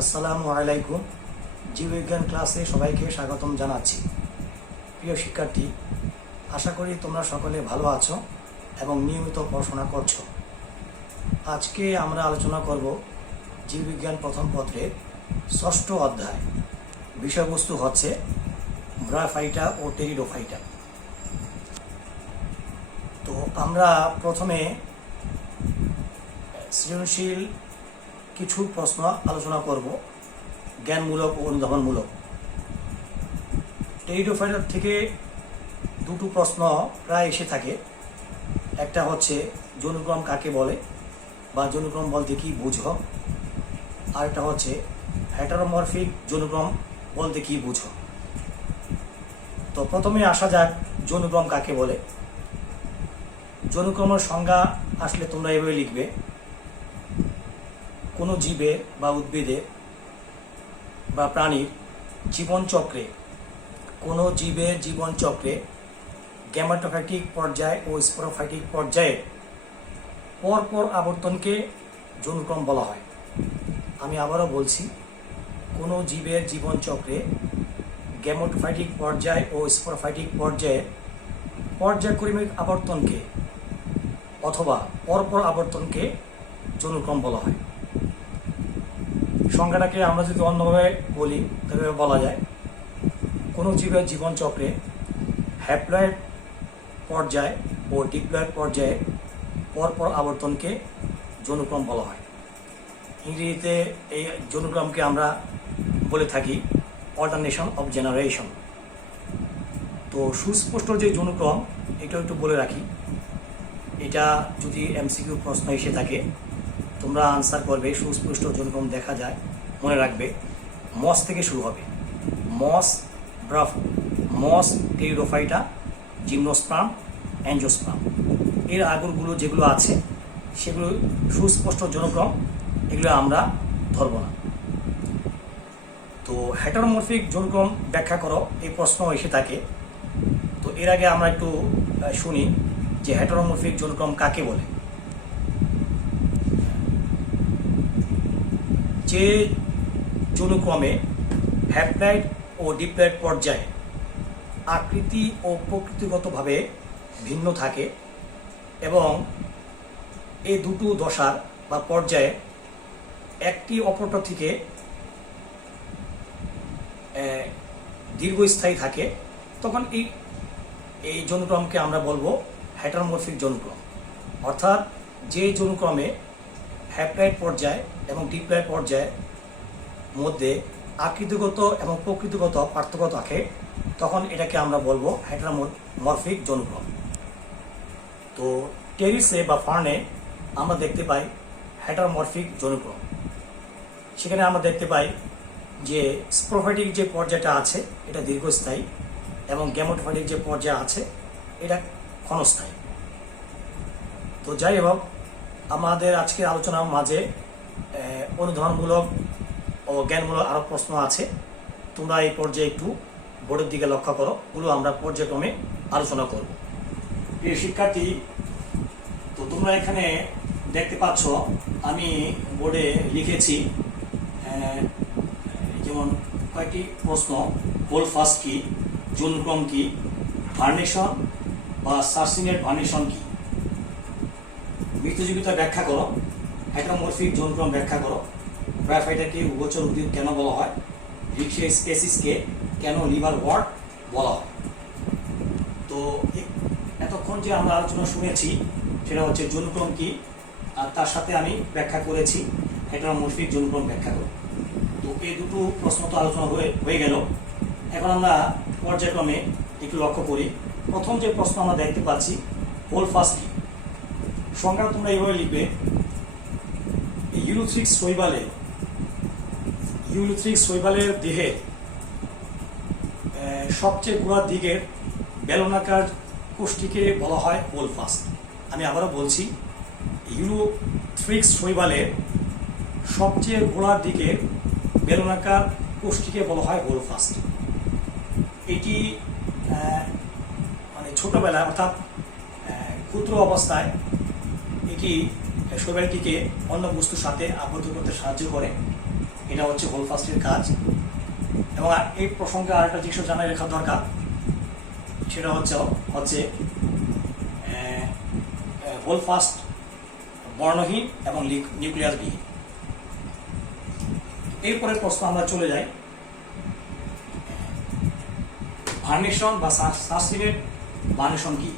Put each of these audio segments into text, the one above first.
আসসালামু আলাইকুম। জীববিজ্ঞান ক্লাসে সবাইকে স্বাগতম জানাচ্ছি। প্রিয় শিক্ষার্থী, আশা করি তোমরা সকলে ভালো আছো এবং নিয়মিত পড়াশোনা করছো। আজকে আমরা আলোচনা করব জীববিজ্ঞান প্রথম পত্রের ৬ষ্ঠ অধ্যায়। বিষয়বস্তু হচ্ছে ব্রায়োফাইটা ও টেরিডোফাইটা। তো আমরা প্রথমে সৃজনশীল কিছু প্রশ্ন আলোচনা করব, জ্ঞানমূলক ও অনুধাবনমূলক। টেরিডোফাইটার থেকে দুটো প্রশ্ন প্রায় এসে থাকে। একটা হচ্ছে যৌনক্রম কাকে বলে বা যৌনক্রম বলতে কি বুঝো, আর একটা হচ্ছে হেটারোমরফিক যৌনক্রম বলতে কি বুঝো। তো প্রথমে আসা যাক যৌনক্রম কাকে বলে। যৌনক্রমের সংজ্ঞা আসলে তোমরা এভাবে লিখবে: কোনো জীবের বা উদ্ভিদের বা প্রাণীর জীবনচক্রে গ্যামেটোফাইটিক পর্যায় ও স্পোরোফাইটিক পর্যায়ে পরপর আবর্তনকে যৌনক্রম বলা হয়। আমি আবারও বলছি, কোনো জীবের জীবনচক্রে গ্যামেটোফাইটিক পর্যায় ও স্পোরোফাইটিক পর্যায়ের পর্যায়ক্রমিক আবর্তনকে অথবা পরপর আবর্তনকে যৌনক্রম বলা হয়। সংজ্ঞাটাকে আমরা যদি অন্যভাবে বলি তবে বলা যায়, কোনো জীবের জীবনচক্রে হ্যাপ্লয়েড পর্যায় ও ডিপ্লয়েড পর্যায়ে পরপর আবর্তনকে যৌনক্রম বলা হয়। ইংরেজিতে এই যৌনক্রমকে আমরা বলে থাকি অল্টারনেশন অফ জেনারেশন। তো সুস্পষ্ট যে যৌনক্রম, এটা একটু বলে রাখি। এটা যদি এমসিকিউ প্রশ্ন এসে থাকে, তোমরা আনসার করবে সুস্পষ্ট যৌনক্রম দেখা যায়, মনে রাখবে মস থেকে শুরু হবে। মস, টেরিডোফাইটা, জিমনোস্পার্ম, অ্যাঞ্জিওস্পার্ম, এর আগরগুলো যেগুলো আছে সেগুলো সুস্পষ্ট যৌনক্রম, এগুলো আমরা ধরব না। তো হেটারোমরফিক যৌনক্রম ব্যাখ্যা করো, এই প্রশ্ন এসে থাকে। তো এর আগে আমরা একটু শুনি যে হেটারোমরফিক যৌনক্রম কাকে বলে। যে যৌনক্রমে হ্যাপ্লয়েড ও ডিপ্লয়েড পর্যায়ে আকৃতি ও প্রকৃতিগতভাবে ভিন্ন থাকে এবং এই দুটো দশার বা পর্যায়ে একটি অপরটা থেকে দীর্ঘস্থায়ী থাকে, তখন এই যৌনক্রমকে আমরা বলবো হেটারোমরফিক যৌনক্রম। অর্থাৎ যে যৌনক্রমে হ্যাপ্লয়েড পর্যায় এবং ডিপ্লয়েড পর্যায়ের মধ্যে আকৃতিগত এবং প্রকৃতিগত পার্থক্য থাকে, তখন এটাকে আমরা বলবো হেটারোমরফিক যৌনক্রম। তো টেরিসে বা ফার্নে আমরা দেখতে পাই হেটারোমরফিক যৌনক্রম। সেখানে আমরা দেখতে পাই যে স্পোরোফাইটিক যে পর্যায়টা আছে এটা দীর্ঘস্থায়ী এবং গ্যামেটোফাইটিক যে পর্যায় আছে এটা ক্ষণস্থায়ী। তো যাই হোক, আমাদের আজকের আলোচনার মাঝে অনুধাবনমূলক ও জ্ঞানমূলক আরও প্রশ্ন আছে। তোমরা এই পর্যায়ে একটু বোর্ডের দিকে লক্ষ্য করো, ওগুলো আমরা পর্যায়ক্রমে আলোচনা করব। প্রিয় শিক্ষার্থী, তো তোমরা এখানে দেখতে পাচ্ছ আমি বোর্ডে লিখেছি যেমন কয়েকটি প্রশ্ন: হোল ফাস্ট কি, যৌনক্রম কি, ভার্নেশন বা সার্সিনেট ভার্নেশন কি, মিথযোগিতা ব্যাখ্যা করো, হেটারোমরফিক যৌনক্রম ব্যাখ্যা করো, ব্রায়োফাইটাকে উভচর উদ্ভিদ কেন বলা হয়, রিক্সিয়া স্পেসিসকে কেন লিভার ওয়ার্ট বলা হয়। তো এতক্ষণ যে আমরা আলোচনা শুনেছি সেটা হচ্ছে যৌনক্রম কি, আর তার সাথে আমি ব্যাখ্যা করেছি হেটারোমরফিক যৌনক্রম ব্যাখ্যা করো। তো এই দুটো প্রশ্ন তো আলোচনা হয়ে গেল। এখন আমরা পর্যায়ক্রমে একটু লক্ষ্য করি। প্রথম যে প্রশ্ন আমরা দেখতে পাচ্ছি, হোল ফাস্ট কি। সংজ্ঞা তোমরা এইভাবে লিখবে: ইউলুথ্রিক্স শৈবালের দেহে সবচেয়ে গোড়ার দিকের বেলনাকার কোষটিকে বলা হয় হোল ফাস্ট। আমি আবারও বলছি, ইউলুথ্রিক্স শৈবালের সবচেয়ে গোড়ার দিকের বেলনাকার কোষটিকে বলা হয় হোল ফাস্ট। এটি মানে ছোটবেলায় অর্থাৎ ক্ষুদ্র অবস্থায় এটি শৈবালটিকে অন্য বস্তুর সাথে আবদ্ধ করতে সাহায্য করে এটা হচ্ছে হোলফাস্টের কাজ। এবং এই প্রসঙ্গে আরেকটা জিনিস জানাই রাখা দরকার, সেটা হচ্ছে হোলফাস্ট বর্ণহীন এবং নিউক্লিয়াসবিহীন। এরপরে প্রশ্ন আমরা চলে যাই ভার্নিশন বা সাসিনেট ভার্নিশন কি।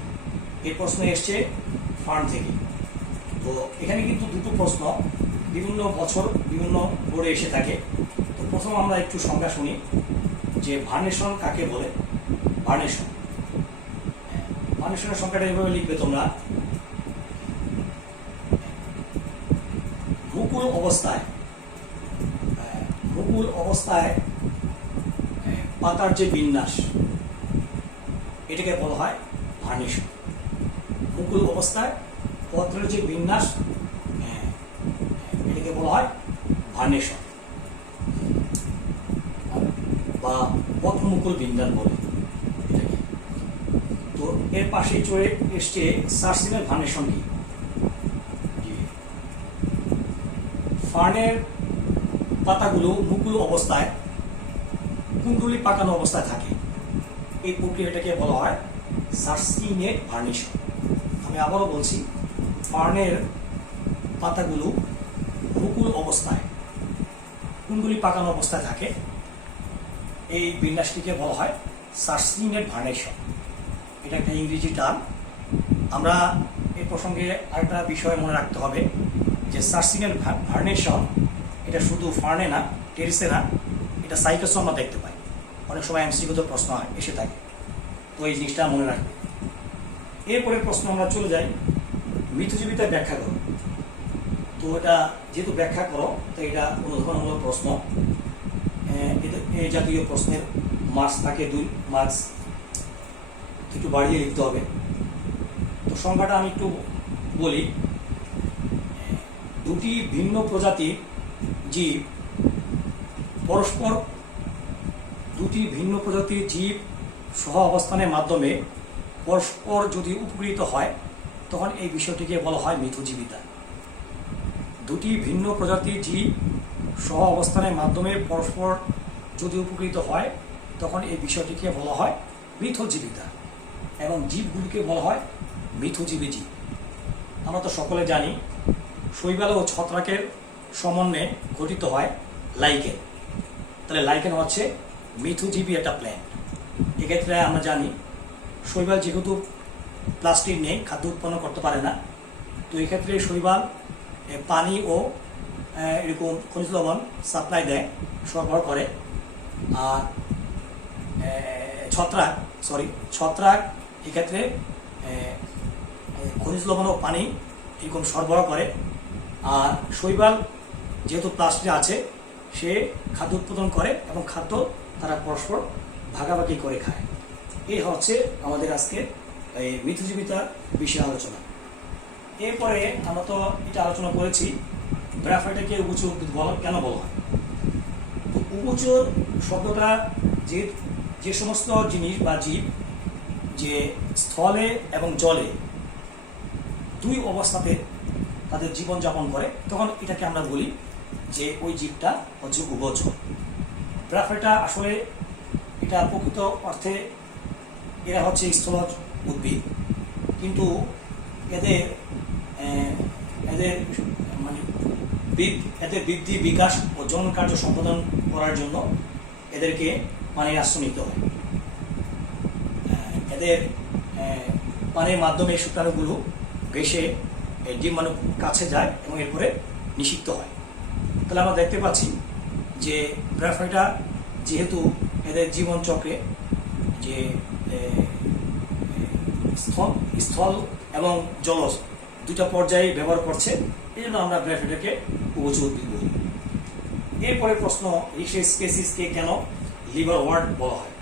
এই প্রশ্ন এসছে ফার্ম থেকে। তো এখানে কিন্তু দুটো প্রশ্ন বিভিন্ন বছর বিভিন্ন বোর্ডে এসে থাকে। তো প্রথম আমরা একটু সংজ্ঞা শুনি যে ভার্নিশন কাকে বলে। ভার্নিশনের সংখ্যাটা এইভাবে লিখবে তোমরা, মুকুল অবস্থায় পাতার যে বিন্যাস, এটাকে বলা হয় ভার্নিশন। মুকুল অবস্থায় পত্রের যে বিন্যাস, এটাকে বলা হয় ভার্নিশন বা পত্রমুকুল বিন্যাস বলে এটাকে। তো এর পাশে চলে এসছে সার্সিনের ভার্নিশন কি। ফার্নের পাতাগুলো মুকুল অবস্থায় কুণ্ডলি পাকানো অবস্থায় থাকে, এই প্রক্রিয়াটাকে বলা হয় সার্সিনেট ভার্নিশন। আমি আবারও বলছি, ফার্নের পাতাগুলো মুকুল অবস্থায় কুণ্ডলি পাকানো অবস্থায় থাকে, এই বিন্যাসটিকে বলা হয় সার্সিনেট ভার্নিশন। এটা একটা ইংরেজি টার্ম। আমরা এই প্রসঙ্গে আরেকটা বিষয় মনে রাখতে হবে যে সার্সিনেট ভার্নিশন এটা শুধু ফার্নে না, টেরিসে না, এটা সাইটাসও আমরা দেখতে পাই। অনেক সময় এমসিকিউতে প্রশ্ন এসে থাকে, তো এই জিনিসটা মনে রাখবে। এরপরে প্রশ্ন আমরা চলে যাই মিথজীবিতায় ব্যাখ্যা করো। তো এটা যেহেতু ব্যাখ্যা করো, তো এটা অনুধাবনমূলক প্রশ্ন। এই জাতীয় প্রশ্নের মার্কস থাকে 2 মার্কস, একটু বাড়িয়ে লিখতে হবে। তো সংখ্যাটা আমি একটু বলি, দুটি ভিন্ন প্রজাতির জীব সহ অবস্থানের মাধ্যমে পরস্পর যদি উপকৃত হয়, তখন এই বিষয়টিকে বলা হয় মিথজীবিতা। দুটি ভিন্ন প্রজাতির জীব সহ অবস্থানের মাধ্যমে পরস্পর যদি উপকৃত হয়, তখন এই বিষয়টিকে বলা হয় মিথজীবিতা, এবং জীবগুলিকে বলা হয় মিথজীবী জীব। আমরা তো সকলে জানি শৈবাল ও ছত্রাকের সমন্বয়ে গঠিত হয় লাইকেন। তাহলে লাইকেন হচ্ছে মিথজীবী একটা প্ল্যান্ট। এক্ষেত্রে আমরা জানি শৈবাল যেহেতু প্লাস্টিক নেই, খাদ্য উৎপন্ন করতে পারে না, তো এক্ষেত্রে শৈবাল পানি ও এরকম খনিজ লবণ সাপ্লাই দেয়, সরবরাহ করে। আর ছত্রাক এক্ষেত্রে খনিজ লবণ ও পানি এরকম সরবরাহ করে। আর শৈবাল যেহেতু প্লাস্টিকে আছে, সে খাদ্য উৎপাদন করে এবং খাদ্য তারা পরস্পর ভাগাভাগি করে খায়। এই হচ্ছে আমাদের আজকে এই মিথজীবিতার বিষয়ে আলোচনা। এরপরে আমরা তো এটা আলোচনা করেছি গ্রাফাইটকে উভচর উদ্ভিদ কেন বলা হয়। উভচর শব্দটা যে সমস্ত জিনিস বা জীব যে স্থলে এবং জলে দুই অবস্থাতে তাদের জীবনযাপন করে, তখন এটাকে আমরা বলি যে ওই জীবটা হচ্ছে উভচর। গ্রাফাইটা আসলে এটা প্রকৃত অর্থে এরা হচ্ছে স্থলজ উদ্ভিদ, কিন্তু এদের মানে এদের বৃদ্ধি, বিকাশ ও জনন কার্য সম্পাদন করার জন্য এদেরকে পানির আশ্রয় নিতে হয়। এদের পানির মাধ্যমে শুক্রাণুগুলো ভেসে ডিম্বাণুর কাছে যায় এবং এরপরে নিষিক্ত হয়। তাহলে আমরা দেখতে পাচ্ছি যে গ্রাফাইটা যেহেতু এদের জীবন চক্রে যে স্থল এবং জলজ দুটা পর্যায়ে ব্যবহার করছে, এই জন্য আমরা গ্রাফাইটকে উভচর উদ্ভিদ বলি। এরপরে প্রশ্ন, রিক্সের স্পেসিসকে কেন লিভার ওয়ার্ড বলা হয়।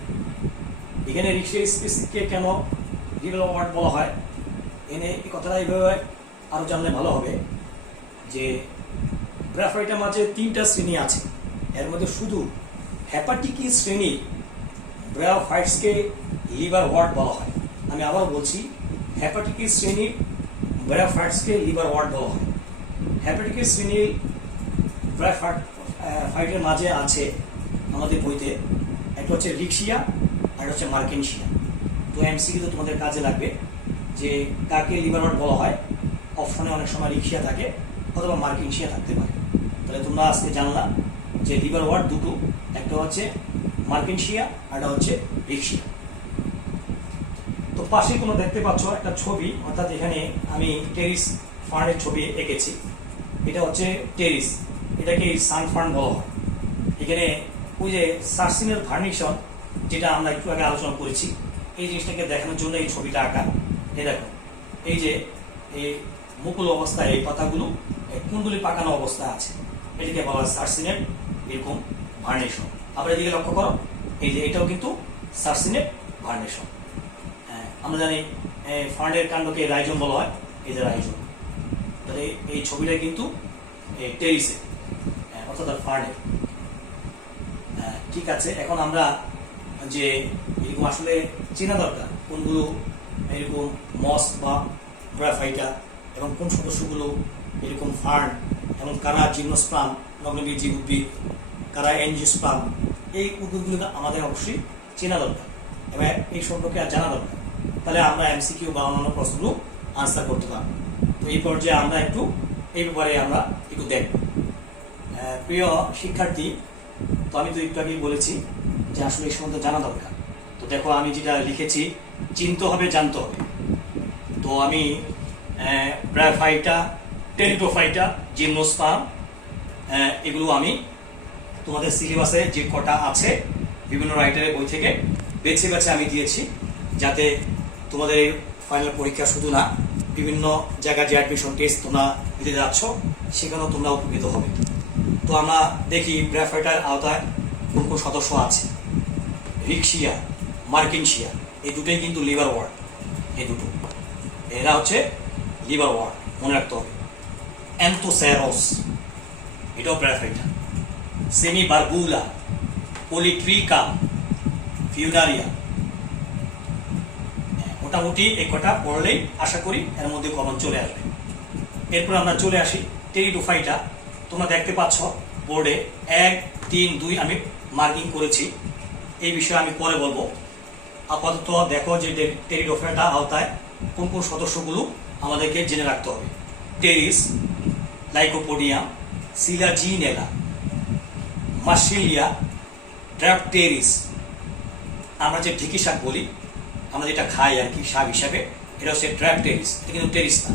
এখানে রিক্সের স্পেসিসকে কেন লিভার ওয়ার্ড বলা হয়, এই কথাটা এইভাবে আরও জানলে ভালো হবে যে গ্রাফাইটের মাঝে 3টা শ্রেণী আছে। এর মধ্যে শুধু হেপাটিকি শ্রেণীর ব্রায়োফাইটসকে লিভার ওয়ার্ড বলা হয়। আমি আবার বলছি, হেপাটিকি শ্রেণীর ব্রায়োফাইটসকে লিভার ওয়ার্ড বলা হয়। হেপাটিকি শ্রেণীর ফাইটের মাঝে আছে আমাদের বইতে, একটা হচ্ছে রিক্সিয়া আর হচ্ছে মার্কেনশিয়া। তো এমসিকিউ তো তোমাদের কাজে লাগবে যে কাকে লিভার ওয়ার্ড বলা হয়। অপশনে অনেক সময় রিক্সিয়া থাকে অথবা মার্কেনশিয়া থাকতে পারে। তাহলে তোমরা আজকে জানলা যে লিভার ওয়ার্ড দুটো, একটা হচ্ছে মার্কেনশিয়া আর একটা হচ্ছে রিক্সিয়া। তো পাশে তোমরা দেখতে পাচ্ছ একটা ছবি, অর্থাৎ এখানে আমি টেরিস ফার্নের ছবি এঁকেছি। এটা হচ্ছে টেরিস, এটাকে সান ফার্ন বলা হয়। এখানে ওই যে সার্সিনের ভার্নিশন যেটা আমরা একটু আগে আলোচনা করেছি, এই জিনিসটাকে দেখানোর জন্য এই ছবিটা আঁকা। এই দেখো, এই যে এই মুকুল অবস্থায় এই পাতাগুলো কুণ্ডলি পাকানো অবস্থা আছে, এটাকে বলা হয় সার্সিনের এরকম ভার্নিশন। আবার এদিকে লক্ষ্য করো, এই যে এটাও কিন্তু সার্সিনের ভার্নিশন। আমরা জানি ফার্নের কাণ্ডকে রাইজম বলা হয়, এই যে রাইজম। তাহলে এই ছবিটা কিন্তু টেরিসে অর্থাৎ ফার্নের। ঠিক আছে, এখন আমরা যে এরকম আসলে চেনা দরকার কোনগুলো এরকম মস বা ব্রাফাইটা এবং কোন সদস্যগুলো এরকম ফার্ন এবং কারা জিমনোস্পার্ম নগ্নবীজি উদ্ভিদ, কারা এনজিওস্পার্ম, এই উদ্ভিদগুলো আমাদের অবশ্যই চেনা দরকার এবং এই সম্পর্কে জানা দরকার। তাহলে আমরা এমসিকিউ বা অন্যান্য প্রশ্নগুলো আনসার করতে পারবো। তো এই পর্যায়ে আমরা একটু এই ব্যাপারে আমরা একটু দেখব। প্রিয় শিক্ষার্থী, তো আমি তো একটু আগেই বলেছি যে আসলে এই সম্বন্ধে জানা দরকার। তো দেখো আমি যেটা লিখেছি, চিনতে হবে জানতে হবে। তো আমি ব্রায়োফাইটা, টেরিডোফাইটা, জিমনোস্পার্ম এগুলো আমি তোমাদের সিলেবাসে যে কটা আছে বিভিন্ন রাইটারের বই থেকে বেছে বেছে আমি দিয়েছি, যাতে তোমাদের এই ফাইনাল পরীক্ষা শুধু না, বিভিন্ন জায়গায় যে অ্যাডমিশন টেস্ট তোমরা দিতে যাচ্ছ সেখানেও তোমরা উপকৃত হবে। তো আমরা দেখি ব্রায়োফাইটার আওতায় কোন কোন সদস্য আছে। রিক্সিয়া, মার্কেনশিয়া, এই দুটোই কিন্তু লিভার ওয়ার্ড। এই দুটো এরা হচ্ছে লিভার ওয়ার্ড, মনে রাখতে হবে। অ্যান্থোস্যারস, এটাও ব্রায়োফাইটা। সেমিবারবুলা, পলিট্রিকা, ফিউনারিয়া। মোটামুটি এই কটা পড়লেই আশা করি এর মধ্যে কমন চলে আসবে। এরপর আমরা চলে আসি টেরিডোফাইটা। তোমরা দেখতে পাচ্ছ বোর্ডে 1, 3, 2 আমি মার্কিং করেছি। এই বিষয়ে আমি পরে বলবো। আপাতত দেখো যে টেরিডোফাইটা আওতায় কোন কোন সদস্যগুলো আমাদেরকে জেনে রাখতে হবে। Pteris, lycopodium, selaginella, marsilea, dryopteris. আমরা যে ঢেঁকি শাক বলি, আমরা যেটা খাই আর কি শাক হিসাবে, এটা হচ্ছে ড্রাফটেরিস। এটা কিন্তু টেরিস না,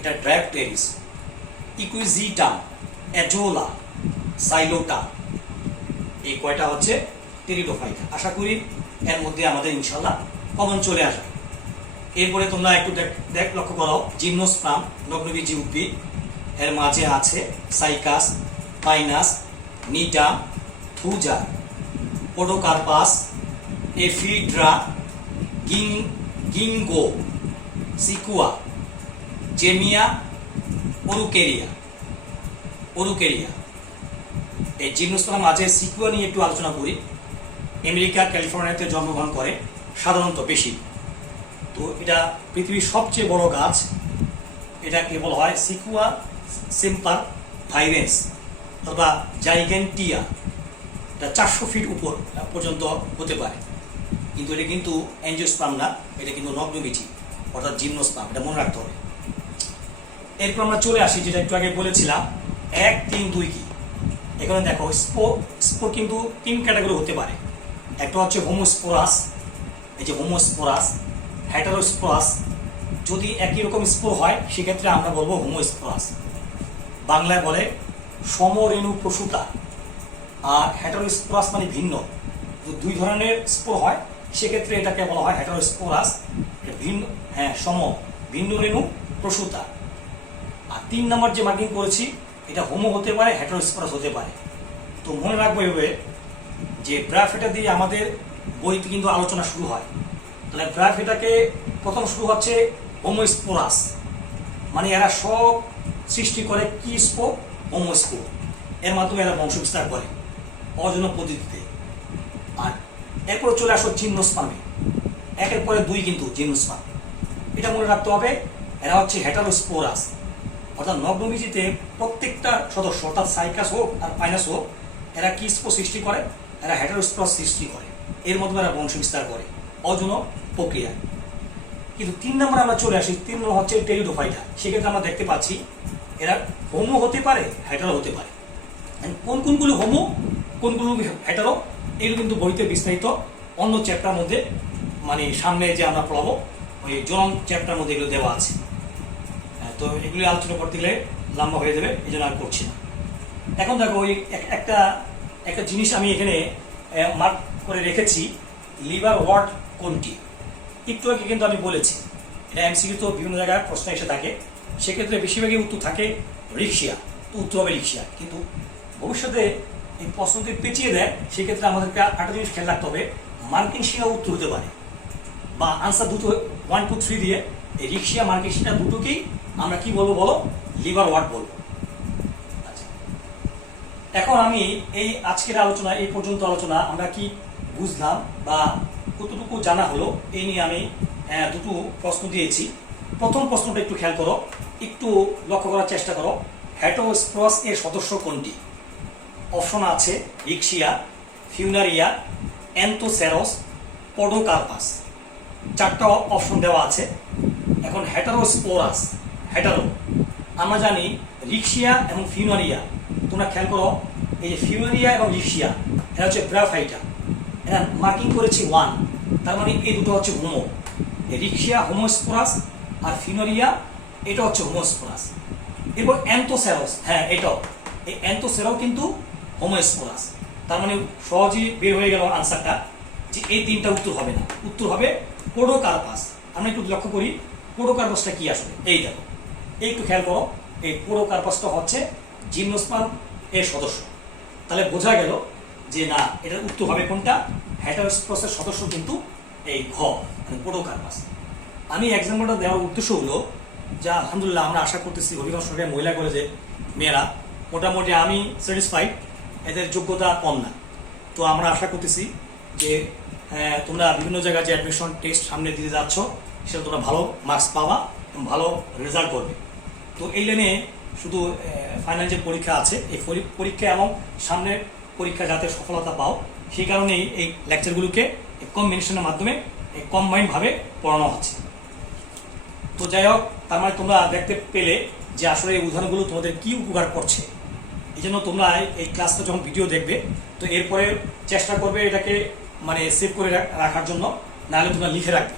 এটা ড্রাফটেরিস। ইকুইজিটাম, অ্যাজোলা, সাইলোটা, এই কয়টা হচ্ছে টেরিডোফাইটা। আশা করি এর মধ্যে আমাদের ইনশাল্লাহ কমন চলে আসবে। এরপরে তোমরা একটু লক্ষ্য করো, জিমনোস্পার্ম নগ্নবীজি উদ্ভিদ, এর মাঝে আছে সাইকাস, পাইনাস, নিটা, থুজা, পোডোকার্পাস, এফিড্রা, গিঙ্গো, সিকুয়া, জেমিয়া, ওরুকেরিয়া। এই জিমনোস্পার্ম মাঝে সিকুয়া নিয়ে একটু আলোচনা করি। আমেরিকা, ক্যালিফোর্নিয়াতে জন্মগ্রহণ করে সাধারণত বেশি। তো এটা পৃথিবীর সবচেয়ে বড় গাছ। এটাকে বলা হয় সিকুয়া সেম্পার ভাইরেন্স অথবা জাইগ্যান্টিয়া। এটা 400 ফিট উপর পর্যন্ত হতে পারে, কিন্তু এটা কিন্তু অ্যাঞ্জিওস্পার্ম না, এটা কিন্তু নগ্নবীজি অর্থাৎ জিমনোস্পার্ম। এটা মনে রাখতে হবে। এরপর আমরা চলে আসি যেটা একটু আগে বলেছিলাম 1, 3, 2 কি। এখানে দেখো স্পোর কিন্তু 3 ক্যাটাগরি হতে পারে। একটা হচ্ছে হোমোস্পোরাস, এই যে হোমোস্পোরাস, হেটারোস্পোরাস। যদি একই রকম স্পোর হয় সেক্ষেত্রে আমরা বলবো হোমোস্পোরাস। বাংলায় বলে সমরেণু প্রসূতা। আর হেটারোস্পোরাস মানে ভিন্ন। যদি 2 ধরনের স্পোর হয় সেক্ষেত্রে এটাকে বলা হয় হেটারোস্পোরাস, ভিন্ন, ভিন্ন রেণু প্রসূতা। আর 3 নম্বর যে মার্কিং করেছি এটা হোমো হতে পারে, হেটারোস্পোরাস হতে পারে। তো মনে রাখবো এভাবে যে ব্রায়োফাইটা দিয়ে আমাদের বইতে কিন্তু আলোচনা শুরু হয়। তাহলে ব্রায়োফাইটাকে প্রথম শুরু হচ্ছে হোমোস্পোরাস, মানে এরা সব সৃষ্টি করে কি স্পোর? হোমোস্পোর। এর মাধ্যমে এরা বংশ বিস্তার করে অজৈব পদ্ধতিতে। আর এরপর চলে আসো জিমনোস্পার্মে, 1-এর পরে 2 কিন্তু জিমনোস্পার্ম। এটা মনে রাখতে হবে এরা হচ্ছে হেটারোস্পোরাস, অর্থাৎ নগ্নবীজিতে প্রত্যেকটা সদস্য অর্থাৎ সাইকাস হোক আর পাইনাস হোক এরা কি স্পোর সৃষ্টি করে? এরা হেটারোস্পোর সৃষ্টি করে, এর মাধ্যমে এরা বংশ বিস্তার করে অযৌন প্রক্রিয়া। কিন্তু 3 নম্বরে আমরা চলে আসি, 3 নম্বর হচ্ছে টেরিডোফাইটা। সেক্ষেত্রে আমরা দেখতে পাচ্ছি এরা হোমো হতে পারে, হেটারো হতে পারে। কোনগুলো হোমো, কোনগুলো হেটারো, এগুলো কিন্তু বইতে বিস্তারিত অন্য চ্যাপ্টার মধ্যে, মানে সামনে যে আমরা পড়াবো ওই জনন চ্যাপ্টার মধ্যে এগুলো দেওয়া আছে। তো এগুলি আলোচনা করতে গেলে লম্বা হয়ে যাবে, এই জন্য আর করছি না। এখন দেখো ওই একটা জিনিস আমি এখানে মার্ক করে রেখেছি, লিভার ওয়ার্ড কোনটি। একটু আগে কিন্তু আমি বলেছি এটা এমসিকিউ তো বিভিন্ন জায়গায় প্রশ্ন এসে থাকে, সেক্ষেত্রে বেশিরভাগই উত্তর থাকে রিক্সিয়া, তো উত্তর হবে রিক্সিয়া। কিন্তু ভবিষ্যতে এই প্রশ্নটি পেঁচিয়ে দেয়, সেক্ষেত্রে আমাদেরকে একটা জিনিস খেয়াল রাখতে হবে, মার্কিং শিয়া উত্তর হতে পারে, বা আনসার দুটো 1, 2, 3 দিয়ে এই রিক্সিয়া মার্কিং শিয়া দুটোকেই আমরা কি বলবো বলো, লিভার ওয়ার্ড বলবো। আচ্ছা, এখন আমি এই আজকের আলোচনা, এই পর্যন্ত আলোচনা আমরা কি বুঝলাম বা কতটুকু জানা হলো, এই নিয়ে আমি দুটো প্রশ্ন দিয়েছি। প্রথম প্রশ্নটা একটু খেয়াল করো, একটু লক্ষ্য করার চেষ্টা করো, হেটারোস্পোরাস এর সদস্য কোনটি? অপশন আছে রিক্সিয়া, ফিউনারিয়া, অ্যান্থোসেরস, পডোকার্পাস। 4টা অপশন দেওয়া আছে। এখন হেটারোস্পোরাস, হেটারো আমরা জানি রিক্সিয়া এবং ফিউনারিয়া। তোমরা খেয়াল করো, এই যে ফিউনারিয়া এবং রিক্সিয়া এরা হচ্ছে ব্রাফাইটা, এরা মার্কিং করেছি 1, তার মানে এই দুটো হচ্ছে হোমো। রিক্সিয়া হোমোস্পোরাস আর ফিউনারিয়া এটা হচ্ছে হোমোস্পোরাস। এরপর অ্যান্থোসেরস, হ্যাঁ এটাও, এই অ্যান্থোসেরাও কিন্তু হোমোস্পোরাস। তার মানে সহজেই বের হয়ে গেল আনসারটা যে এই 3টা উত্তর হবে না, উত্তর হবে পোডোকার্পাস। আমরা একটু লক্ষ্য করি পোডোকার্পাসটা কি আসলে, এই দেখো, এই একটু খেয়াল করো, এই পোডোকার্পাসটা হচ্ছে জিমনোস্পার্ম এর সদস্য। তাহলে বোঝা গেল যে না, এটার উত্তর হবে কোনটা, হেটারোস্পোরাসের সদস্য কিন্তু এই ঘ, মানে পোডোকার্পাস। আমি এক্সাম্পলটা দেওয়ার উদ্দেশ্য হলো যা আলহামদুলিল্লাহ আমরা আশা করতেছি অধিকাংশ মহিলা কলেজে মেয়েরা মোটামুটি আমি স্যাটিসফাইড, এদের যোগ্যতা কম না। তো আমরা আশা করতেছি যে তোমরা বিভিন্ন জায়গায় যে অ্যাডমিশন টেস্ট সামনে দিতে যাচ্ছ, সেটা তোমরা ভালো মার্কস পাবা এবং ভালো রেজাল্ট করবে। তো এই লাইনে শুধু ফাইনাল যে পরীক্ষা আছে, এই পরীক্ষা এবং সামনের পরীক্ষা যাতে সফলতা পাও, সেই কারণেই এই লেকচারগুলোকে কম্বিনেশনের মাধ্যমে কম্বাইনভাবে পড়ানো হচ্ছে। তো যাই হোক, তার মানে তোমরা দেখতে পেলে যে আসলে এই উদাহরণগুলো তোমাদের কি উপকার করছে। এই জন্য তোমরা এই ক্লাসটা যখন ভিডিও দেখবে, তো এরপরে চেষ্টা করবে এটাকে মানে সেভ করে রাখার জন্য, নাহলে তোমরা লিখে রাখবে।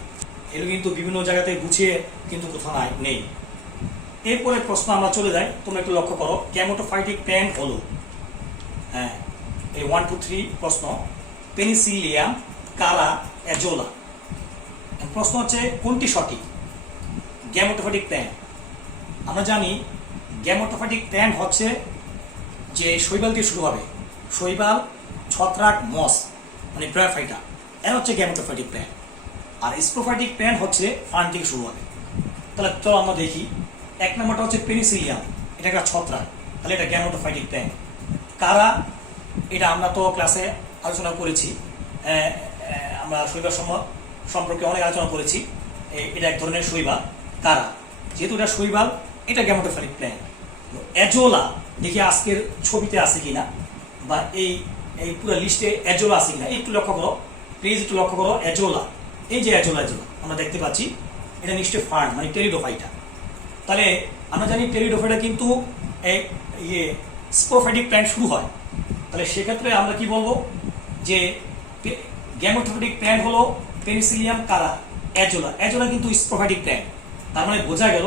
এগুলো কিন্তু বিভিন্ন জায়গাতে গুছিয়ে কিন্তু কোথাও নেই। এরপরে প্রশ্ন আমরা চলে যাই, তোমরা একটু লক্ষ্য করো, গ্যামেটোফাইটিক প্ল্যান্ট হলো, হ্যাঁ এই 1, 2, 3 প্রশ্ন, পেনিসিলিয়াম, কারা, অ্যাজোলা। প্রশ্ন হচ্ছে কোনটি সঠিক? গ্যামেটোফাইটিক প্ল্যান্ট, আমরা জানি গ্যামেটোফাইটিক প্ল্যান্ট হচ্ছে যে শৈবাল দিয়ে শুরু হবে, শৈবাল, ছত্রাক, মস, মানে ব্রায়োফাইটা, এর হচ্ছে গ্যামেটোফাইটিক প্ল্যান্ট। আর স্পোরোফাইটিক প্ল্যান্ট হচ্ছে ফার্ন থেকে শুরু হবে। তাহলে চলো আমরা দেখি, 1 নম্বরটা হচ্ছে পেনিসিলিয়াম, এটা একটা ছত্রাক, তাহলে এটা গ্যামেটোফাইটিক প্ল্যান্ট। কারা, এটা আমরা তো ক্লাসে আলোচনা করেছি, আমরা শৈবাল সম্পর্কে অনেক আলোচনা করেছি। এটা এক ধরনের শৈবাল কারা, যেহেতু এটা শৈবাল, এটা গ্যামেটোফাইটিক প্ল্যান্ট। অ্যাজোলা দেখি আজকের ছবিতে আছে কিনা, বা এই পুরো লিস্টে অ্যাজোলা আছে কিনা, একটু লক্ষ্য করো প্লিজ, একটু লক্ষ্য করো। অ্যাজোলা, এই যে অ্যাজোলা আমরা দেখতে পাচ্ছি, এটা নিশ্চয়ই ফার্ন, মানে টেরিডোফাইটা। তাহলে আমরা জানি টেরিডোফাইটা কিন্তু স্পোরোফাইটিক প্ল্যান্ট শুরু হয়। তাহলে সেক্ষেত্রে আমরা কি বলবো যে গ্যামেটোফাইটিক প্ল্যান্ট হলো পেনিসিলিয়াম, কারা, অ্যাজোলা। অ্যাজোলা কিন্তু স্পোরোফাইটিক প্ল্যান্ট, তার মানে বোঝা গেল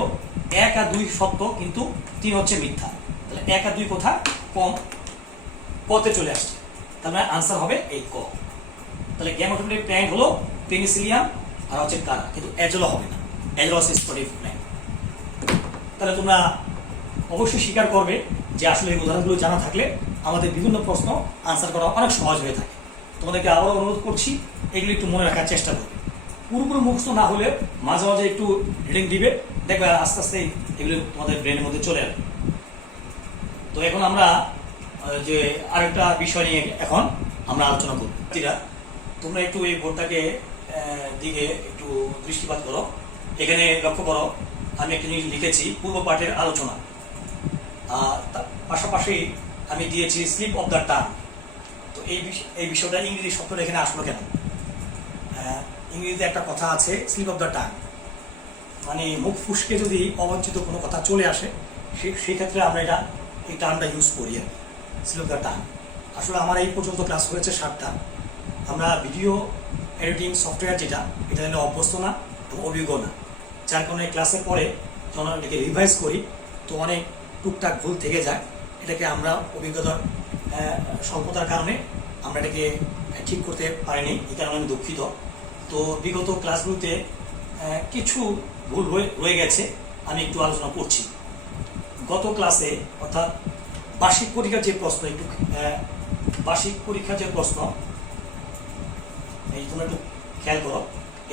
1 আর 2 সত্য, কিন্তু 3 হচ্ছে মিথ্যা। তাহলে 1 আর 2 কোথায় কম, কতে চলে আসছে, তার মানে আনসার হবে এই ক। তাহলে গ্যামেটোফাইটিক প্ল্যান্ট হলো পেনিসিলিয়াম আর হচ্ছে কারা, কিন্তু অ্যাজোলা হবে না, অ্যাজোলা হচ্ছে স্পোরোফাইটিক প্ল্যান্ট। তাহলে তোমরা অবশ্যই স্বীকার করবে যে আসলে এই উদাহরণগুলো জানা থাকলে আমাদের বিভিন্ন প্রশ্ন আনসার করা অনেক সহজ হয়ে থাকে। তোমাদেরকে আবারও অনুরোধ করছি, এগুলো একটু মনে রাখার চেষ্টা করবে। পুরোপুরি মুখস্থ না হলে মাঝে মাঝে একটু রিডিং দিবে, দেখবে আস্তে আস্তে এগুলো তোমাদের ব্রেনের মধ্যে চলে আসবে। তো এখন আমরা যে আরেকটা বিষয় নিয়ে এখন আমরা আলোচনা করব। তোমরা একটু এই বোর্ডটাকে দিকে একটু দৃষ্টিপাত করো, এখানে লক্ষ্য করো আমি একটা জিনিস লিখেছি, পূর্ব পাঠের আলোচনা, পাশাপাশি আমি দিয়েছি স্লিপ অফ দ্য টাং, তো এই বিষয়টা ইংরেজি শব্দটা এখানে আসলো কেন? ইংরেজিতে একটা কথা আছে, স্লিপ অফ দ্য টাং, মানে মুখ ফুসকে যদি অবাঞ্ছিত কোনো কথা চলে আসে সেই ক্ষেত্রে আমরা এই টার্মটা ইউজ করি আর কি, স্লিপ অফ দ্য টাং। আসলে আমার এই পর্যন্ত ক্লাস হয়েছে 7টা। আমরা ভিডিও এডিটিং সফটওয়্যার যেটা, এটা নিয়ে অভ্যস্ত না এবং অভিজ্ঞ না, যার কারণে ক্লাসের পরে যখন এটাকে রিভাইজ করি তো অনেক টুকটাক ভুল থেকে যায়। এটাকে আমরা অভিজ্ঞতার স্বল্পতার কারণে আমরা এটাকে ঠিক করতে পারিনি, এই কারণে আমি দুঃখিত। তো বিগত ক্লাসগুলোতে কিছু ভুল রয়ে গেছে, আমি একটু আলোচনা করছি। গত ক্লাসে অর্থাৎ বার্ষিক পরীক্ষার যে প্রশ্ন, বার্ষিক পরীক্ষার যে প্রশ্ন, এই তোমরা একটু খেয়াল করো,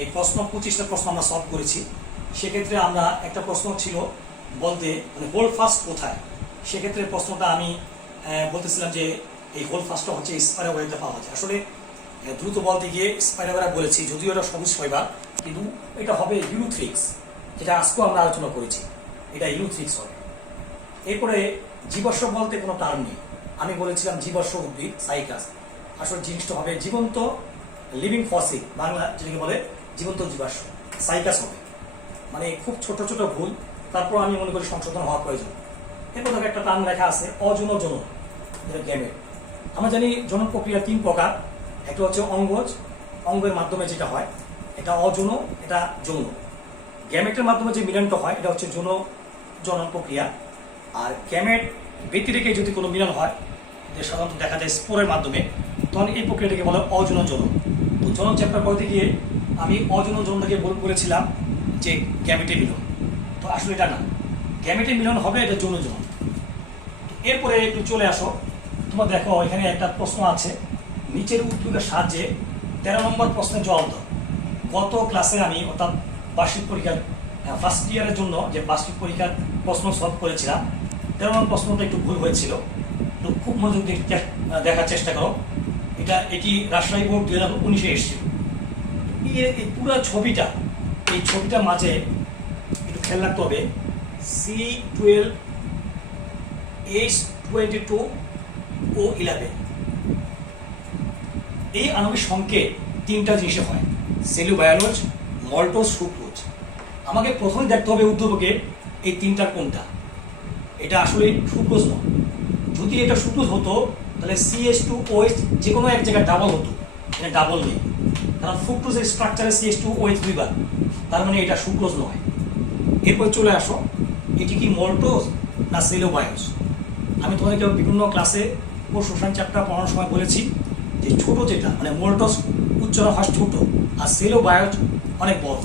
এই প্রশ্ন 25টা প্রশ্ন আমরা সলভ করেছি। সেক্ষেত্রে আমরা একটা প্রশ্ন ছিল বলতে মানে হোল ফাস্ট কোথায়, সেক্ষেত্রে প্রশ্নটা আমি বলতেছিলাম যে এই হোল ফাস্টটা হচ্ছে স্পাইরোগ্রাফিতে পাওয়া যায়। আসলে দ্রুত বলতে গিয়ে স্পাইরোগ্রাফ বলেছি, যদিও এটা সবুজ শৈবাল, কিন্তু এটা হবে ইউথ্রিক্স, যেটা আজকেও আমরা আলোচনা করেছি, এটা ইউথ্রিক্স হবে। এরপরে জীবাশ্ম বলতে কোনো টার্ম নেই, আমি বলেছিলাম জীবাশ্ম উদ্ভিদ সাইকাস, আসলে জিনিসটা হবে জীবন্ত লিভিং ফসিল, বাংলা যেটাকে বলে জীবন্ত জীবাশ্ম, সাইকাস হবে। মানে খুব ছোট ছোট ভুল, তারপর আমি মনে করি সংশোধন হওয়া প্রয়োজন। এরপর দেখো একটা টার্ম লেখা আছে অযৌন জনন, যেটা গ্যামেট। আমরা জানি জনন প্রক্রিয়া 3 প্রকার, একটা হচ্ছে অঙ্গজ, অঙ্গের মাধ্যমে যেটা হয় এটা অযৌন, এটা যৌন। গ্যামেটের মাধ্যমে যে মিলনটা হয় এটা হচ্ছে যৌন জনন প্রক্রিয়া। আর গ্যামেট ব্যতি রেখে যদি কোনো মিলন হয়, যে সাধারণত দেখা যায় স্পোরের মাধ্যমে, তখন এই প্রক্রিয়াটাকে বলা হয় অযৌন জনন। তো জনন চ্যাপ্টার পড়তে গিয়ে আমি অযৌন জননটাকে বলেছিলাম যে গ্যামেটে মিলন, তো আসলে এটা না, গ্যামেটে মিলন হবে এটা যৌন জনন। এরপরে একটু চলে আসো, তোমরা দেখো এখানে একটা প্রশ্ন আছে, নিচের উদ্ভিদের সাহায্যে 13 নম্বর প্রশ্নের জবাব দাও। গত ক্লাসে আমি অর্থাৎ বার্ষিক পরীক্ষার ফার্স্ট ইয়ারের জন্য যে বার্ষিক পরীক্ষার প্রশ্ন সলভ করেছিলাম, 13 নম্বর প্রশ্নটা একটু ভুল হয়েছিল, তো খুব মনোযোগ দিয়ে দেখার চেষ্টা করো। এটি রাজশাহী বোর্ড 2019-এ এসেছিল। এই পুরো ছবিটা, এই ছবিটার মাঝে একটু খেয়াল রাখতে হবে, C12, H22, O11, এই আণবিক সংকেত 3টা জিনিসে হয়, সেলুবায়োলোজ, মল্টোজ, সুক্রোজ। আমাকে প্রথমে দেখতে হবে উদ্দীপকে এই 3টার কোনটা। এটা আসলে সুক্রোজ নয়, যদি এটা সুক্রোজ হতো তাহলে CH2OH যে কোনো এক জায়গায় ডাবল হতো, এটা ডাবল নেই, কারণ ফ্রুক্টোজের স্ট্রাকচারে CH2OH 2বার, তার মানে এটা সুক্রোজ নয়। এরপর চলে আসো, এটি কি মল্টোজ না সেলুবায়োজ? আমি তোমাদেরকে বিভিন্ন ক্লাসে ও শোষণ চ্যাপ্টার পড়ানোর সময় বলেছি যে ছোট যেটা মানে মল্টোজ উচ্চারণ হয় ছোট, আর সেলুবায়োজ অনেক বড়।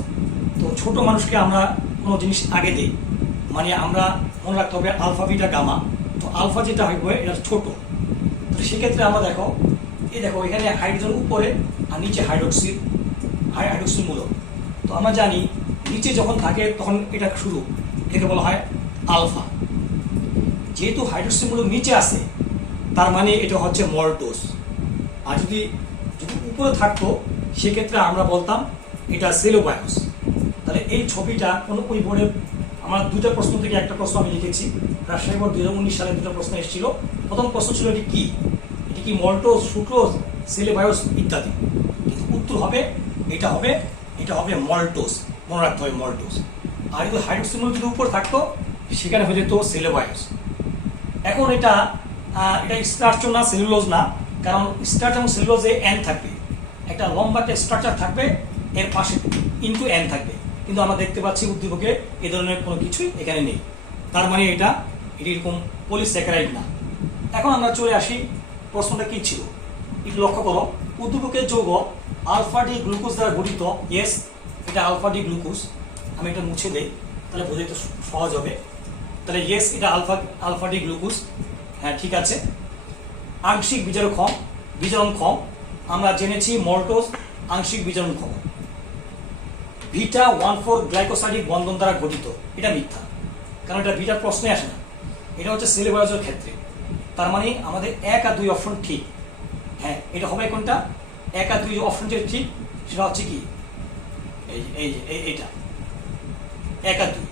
তো ছোট মানুষকে আমরা কোনো জিনিস আগে দিই, মানে আমরা মনে রাখতে হবে আলফা বিটা গামা, তো আলফা যেটা হবে এটা ছোট। তো সেক্ষেত্রে আমরা দেখো এখানে হাইড্রোজেন উপরে আর নিচে হাইড্রোক্সিল মূলক। তো আমরা জানি নিচে যখন থাকে তখন এটা শুরু, এটাকে বলা হয় আলফা। যেহেতু হাইড্রোক্সিল মূলক নিচে আসে, তার মানে এটা হচ্ছে মল্টোজ। আর যদি উপরে থাকতো সেক্ষেত্রে আমরা বলতাম এটা সেলুবায়োজ। তাহলে এই ছবিটা কোনো ওই বোর্ডে আমার 2টা প্রশ্ন থেকে একটা প্রশ্ন আমি লিখেছি, রাজশাহী বোর্ড 2019 সালে 2টা প্রশ্ন এসেছিল। প্রথম প্রশ্ন ছিল এটি কি মল্টোজ, সুক্রোজ, সেলুবায়োজ ইত্যাদি, কিন্তু উত্তর হবে এটা হবে মল্টোজ, মনে রাখতে হবে মল্টোজ। আর যদি হাইড্রোক্সিল মূলক যদি উপরে থাকতো সেখানে হয়ে যেত সেলুবায়োজ। এখন এটা স্টার্চ না সেলুলোজ না, কারণ স্টার্চ এবং সেলুলোজে এন থাকবে, একটা লম্বা একটা স্ট্রাকচার থাকবে, এর পাশে ইনটু এন থাকবে, কিন্তু আমরা দেখতে পাচ্ছি উদ্দীপকে এ ধরনের কোনো কিছুই এখানে নেই, তার মানে এটা এরকম পলিস্যাকারাইড না। এখন আমরা চলে আসি প্রশ্নটা কি ছিল, একটু লক্ষ্য করো, উদ্দীপকের যৌগ আলফা ডি গ্লুকোজ দ্বারা গঠিত। ইয়েস, এটা আলফা ডি গ্লুকোজ। আমি এটা মুছে দেই তাহলে বোঝাতে সহজ হবে। তাহলে ইয়েস, এটা আলফা ডি গ্লুকোজ। হ্যাঁ, ঠিক আছে। আংশিক বিজারণক্ষম আমরা জেনেছি মল্টোজ আংশিক বিজারণক্ষম। ভিটা 1,4 গ্লাইকোসাইডিক বন্ধন দ্বারা গঠিত, এটা মিথ্যা, কারণ এটা ভিটার প্রশ্নে আসে না, এটা হচ্ছে সেলুলোজের ক্ষেত্রে। তার মানে আমাদের 1 আর 2 অপশন ঠিক। হ্যাঁ, এটা হবে কোনটা? 1 আর 2 অপশন যে ঠিক সেটা হচ্ছে কি এইটা 1 আর 2,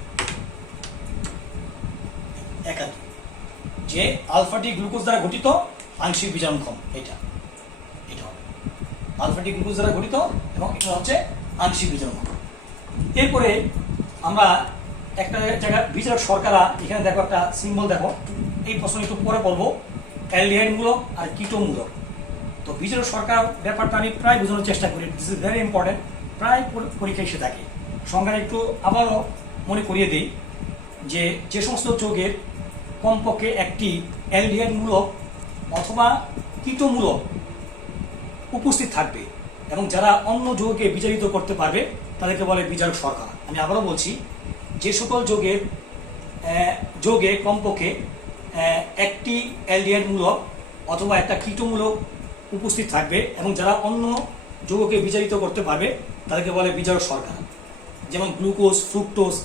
যে আলফা ডি গ্লুকোজ দ্বারা গঠিত আংশিক বিজারণক্ষম এটা। এটা হবে আলফাটিক গ্লুকোজ দ্বারা গঠিত এবং এটা হচ্ছে আংশিক বিজারক। এরপরে আমরা একটা জায়গায় বিজারক শর্করা, এখানে দেখো একটা সিম্বল দেখো, এই প্রশ্ন একটু পরে বলবো, অ্যালডিহাইড মূলক আর কিটো মূলক। তো বিজারক শর্করা ব্যাপারটা আমি প্রায় বোঝানোর চেষ্টা করি, দিস ইজ ভেরি ইম্পর্টেন্ট, প্রায় পরীক্ষায় এসে থাকে। সংজ্ঞাটা একটু আবারও মনে করিয়ে দিই যে যে সমস্ত যৌগের কমপক্ষে একটি অ্যালডিহাইড মূলক অথবা কিটো মূলক উপস্থিত থাকবে এবং যারা অন্য যৌগকে বিজারিত করতে পারবে তাদেরকে বলে বিজারক শর্করা। আমি আবারও বলছি, যে সকল যৌগে কমপক্ষে একটি অ্যালডিহাইড মূলক অথবা একটা কিটো মূলক উপস্থিত থাকবে এবং যারা অন্য যৌগকে বিজারিত করতে পারবে তাদেরকে বলে বিজারক শর্করা। যেমন গ্লুকোজ, ফ্রুক্টোজ,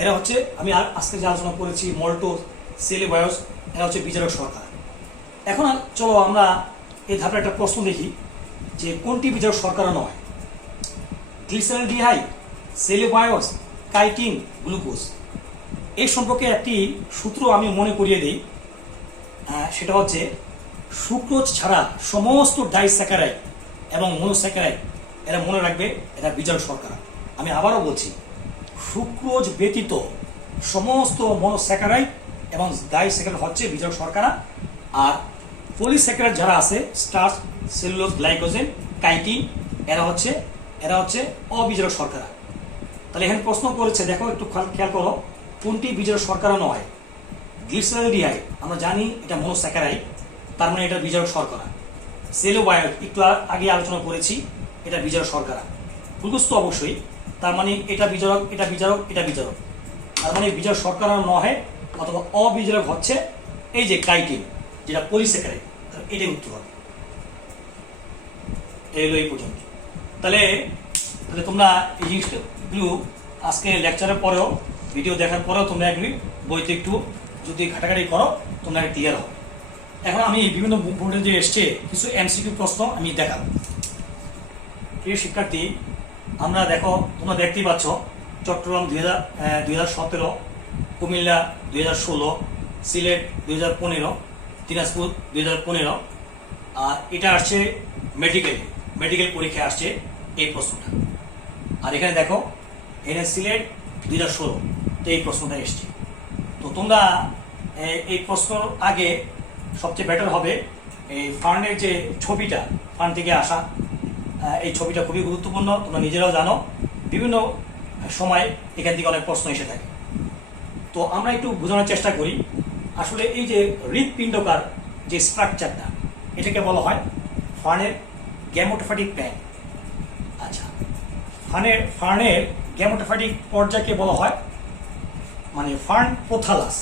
এরা হচ্ছে, আমি আজকে যে আলোচনা করেছি, মল্টোজ, সেলুলোজ, এরা হচ্ছে বিজারক শর্করা। এখন চলো আমরা এই ধাপে একটা প্রশ্ন দেখি যে কোনটি বিজারক শর্করা নয়। গ্লিসারলডিহাইড, সেলুলোজ, কাইটিন, গ্লুকোজ। এই সম্পর্কে একটি সূত্র আমি মনে করিয়ে দিই, সেটা হচ্ছে সুক্রোজ ছাড়া সমস্ত ডাইস্যাকারাইড এবং মনোস্যাকারাইড এরা মনে রাখবে এরা বিজারক শর্করা। আমি আবারও বলছি, সুক্রোজ ব্যতীত সমস্ত মনোস্যাকারাইড এবং ডাইস্যাকারাইড হচ্ছে বিজারক শর্করা। আর পলিস্যাকারাইড যারা আছে, স্টার্চ, সেলুলোজ, গ্লাইকোজেন, কাইটিন, এরা হচ্ছে অবিজারক শর্করা। তাহলে এখানে প্রশ্ন করেছে, দেখো একটু খেয়াল করো, কোনটি বিজারক শর্করা নয়। গ্লিসারলডিহাইড আমরা জানি এটা মনোস্যাকারাইড, তার মানে এটা বিজারক শর্করা। সেলুলোজ একটু আগে আলোচনা করেছি, এটা বিজারক শর্করা। গ্লুকোজ তো অবশ্যই, তার মানে এটা বিজারক, এটা বিজারক, এটা বিজারক, তার মানে বিজারক শর্করা নয় অথবা অবিজারক হচ্ছে এই যে কাইটিন, যেটা পলিস্যাকারাইড। এটাই উত্তর হবে। এই পর্যন্ত। তাহলে তোমরা এই জিনিসগুলো আজকে লেকচারের পরেও, ভিডিও দেখার পরেও তোমরা এগুলি বইতে একটু যদি ঘাটাঘাটি করো তোমরা ক্লিয়ার হবে। এখন আমি বিভিন্ন বোর্ডে যে এসছে কিছু এমসিকিউ প্রশ্ন আমি দেখাবো। প্রিয় শিক্ষার্থী, আমরা দেখো, তোমরা দেখতেই পাচ্ছ, চট্টগ্রাম 2017, কুমিল্লা 2016, সিলেট 2015, দিনাজপুর 2015, আর এটা আসছে মেডিকেল পরীক্ষায় আসছে এই প্রশ্নটা। আর এখানে দেখো, এখানে সিলেট 2016, তো এই প্রশ্নটা এসছে। তো তোমরা এই প্রশ্নর আগে সবচেয়ে বেটার হবে এই ফান্ডের যে ছবিটা, ফান্ড থেকে আসা, এই ছবিটা খুবই গুরুত্বপূর্ণ, তোমরা নিজেরাও জানো, বিভিন্ন সময় এখান থেকে অনেক প্রশ্ন এসে থাকে। তো আমরা একটু বোঝানোর চেষ্টা করি, আসলে এই যে হৃৎপিণ্ডকার যে স্ট্রাকচারটা, এটাকে বলা হয় ফার্নের গ্যামেটোফাইটিক প্ল্যান। আচ্ছা, ফার্নের গ্যামেটোফাইটিক পর্যায়কে বলা হয় মানে ফার্ন পোথালাস।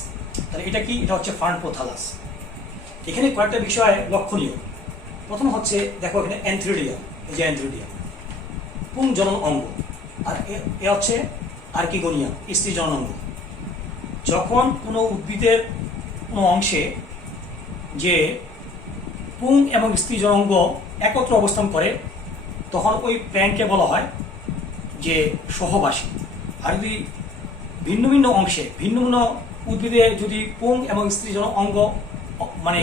তাহলে এটা কি? এটা হচ্ছে ফার্ন পোথালাস। এখানে কয়েকটা বিষয় লক্ষণীয়। প্রথম হচ্ছে, দেখো এখানে অ্যান্থ্রিডিয়াম, এই যে অ্যান্থ্রিডিয়াম পুংজনন অঙ্গ, আর এ হচ্ছে আর্কিগোনিয়াম, স্ত্রীজনন অঙ্গ। যখন কোনো উদ্ভিদের কোনো অংশে যে পুং এবং স্ত্রীজনন অঙ্গ একত্র অবস্থান করে তখন ওই প্ল্যান্টকে বলা হয় যে সহবাসী। আর যদি ভিন্ন ভিন্ন অংশে, ভিন্ন ভিন্ন উদ্ভিদে যদি পুং এবং স্ত্রীজনন অঙ্গ মানে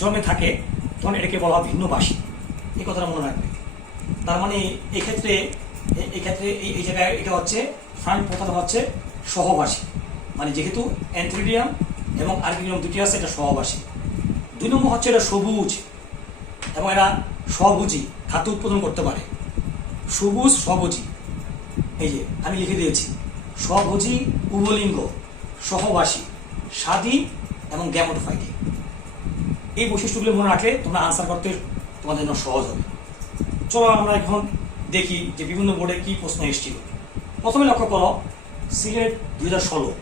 জন্মে থাকে তখন এটাকে বলা হয় ভিন্নবাসী। এই কথাটা মনে রাখবে। তার মানে এক্ষেত্রে এই জায়গায় এটা হচ্ছে ফার্ন পোথালাস হচ্ছে সহবাসী, মানে যেহেতু অ্যান্থ্রিডিয়াম এবং আর্কিগোনিয়াম দুটি আছে, এটা সহবাসী। 2 নম্বর হচ্ছে এটা সবুজ এবং এরা স্বভোজী, খাদ্য উৎপাদন করতে পারে। সবুজ স্বভোজী, এই যে আমি লিখে দিয়েছি, স্বভোজী, উভলিঙ্গ, সহবাসী, স্বাদী এবং গ্যামেটোফাইটিক। এই বৈশিষ্ট্যগুলো মনে রাখলে তোমরা আনসার করতে তোমাদের জন্য সহজ হবে। চলো আমরা এখন দেখি যে বিভিন্ন বোর্ডে কি প্রশ্ন এসেছিল। প্রথমে লক্ষ্য করো, সিলেট 2016,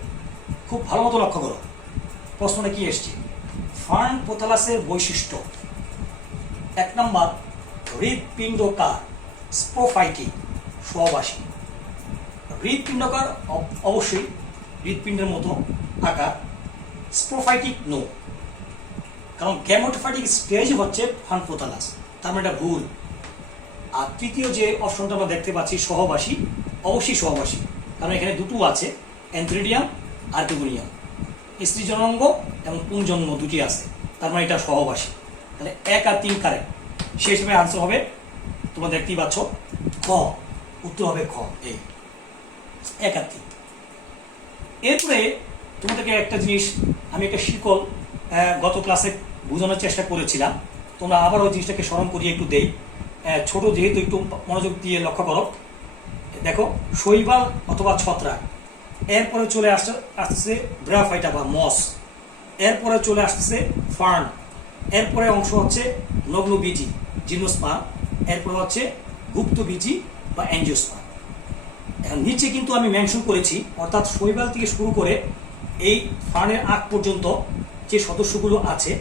খুব ভালো মতো লক্ষ্য করো প্রশ্নটা কি এসছে। ফার্ন পোথালাসের বৈশিষ্ট্য, 1 নম্বর হৃৎপিণ্ডকার, স্পোফাইটিক, সহবাসী। হৃৎপিণ্ডকার অবশ্যই হৃৎপিণ্ডের মতো আকার, স্পোফাইটিক নো, কারণ গ্যামেটোফাইটিক স্টেজ হচ্ছে ফার্ন পোথালাস, তার মানে এটা ভুল। আর তৃতীয় যে অপশনটা আমরা দেখতে পাচ্ছি সহবাসী, অবশ্যই সহবাসী, কারণ এখানে দুটো আছে, অ্যান্থ্রিডিয়াম, আর্কিগোনিয়াম, স্ত্রীজনন অঙ্গ এবং পুংজনন দুটি আছে, তার মানে এটা সহবাসী। তাহলে 1 আর 3 কারেক্ট। সেই হিসেবে আনসার হবে, তোমরা দেখতেই পাচ্ছ, খ। উত্তর হবে খ, এই একাত্তর। এরপরে তোমাদেরকে একটা জিনিস আমি একটা শিকল গত ক্লাসে বোঝানোর চেষ্টা করেছিলাম, তোমরা আবার ওই জিনিসটাকে স্মরণ করিয়ে একটু দেই। ছোট যেহেতু একটু মনোযোগ দিয়ে লক্ষ্য করো। দেখো, শৈবাল অথবা ছত্রাক, এরপরে চলে আসতেছে ব্রায়োফাইটা বা মস, এরপরে চলে আসতেছে ফার্ন, এরপরে অংশ হচ্ছে নগ্নবীজি জিমনোস্পার্ম, এরপরে হচ্ছে গুপ্তবীজি বা অ্যাঞ্জিওস্পার্ম। এখন নিচে কিন্তু আমি মেনশন করেছি, অর্থাৎ শৈবাল থেকে শুরু করে এই ফার্নের আগ পর্যন্ত যে সদস্যগুলো আছে,